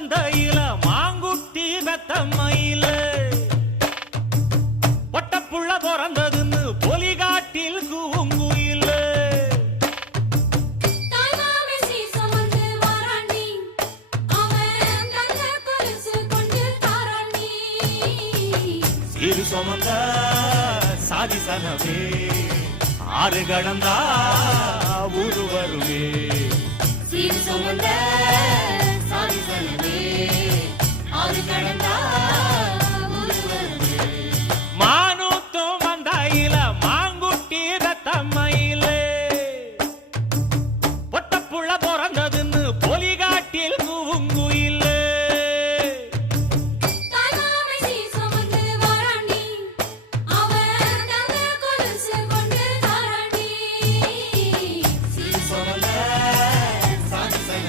மந்தையில மாங்குட்டி வெத்தம்மையில பொட்டப்புள்ள பிறந்ததுன்னு பொலிகாட்டில் கூங்குயில சீரு சுமந்த சாதிசனவே ஆறு கடந்தா ஊரு வருவே சீர் சுமந்த